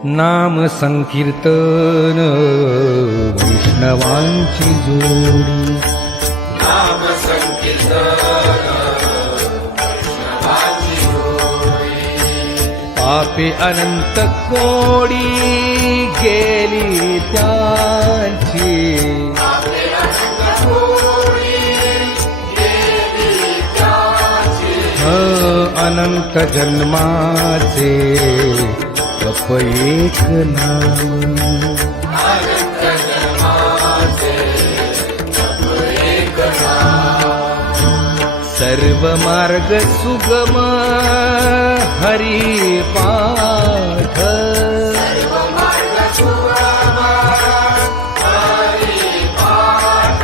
नाम संकीर्तन वैष्णवांची जोडी, नाम संकीर्तन वैष्णवांची जोडी. पापे अनंत कोडी गेली त्यांची, पापे अनंत कोडी गेली त्यांची. अनंत जन्माचे जप एक नाम, अनंत जन्माचे जप एक नाम. सर्व मार्ग सुगम हरी पाठ, सर्व मार्ग सुगम हरी पाठ.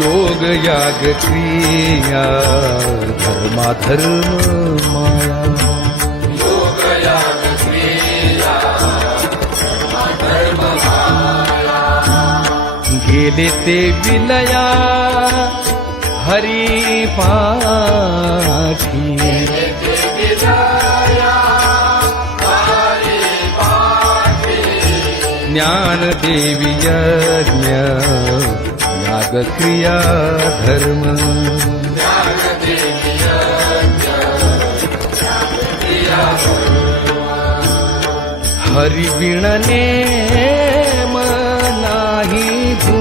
योग याग क्रिया धर्माधर्म माया, योग याग क्रिया धर्म माया. गेले ते विलया हरी पाठी, ज्ञान देवी यज्ञ याग क्रिया धर्म, हरि बिन नेम नाही धू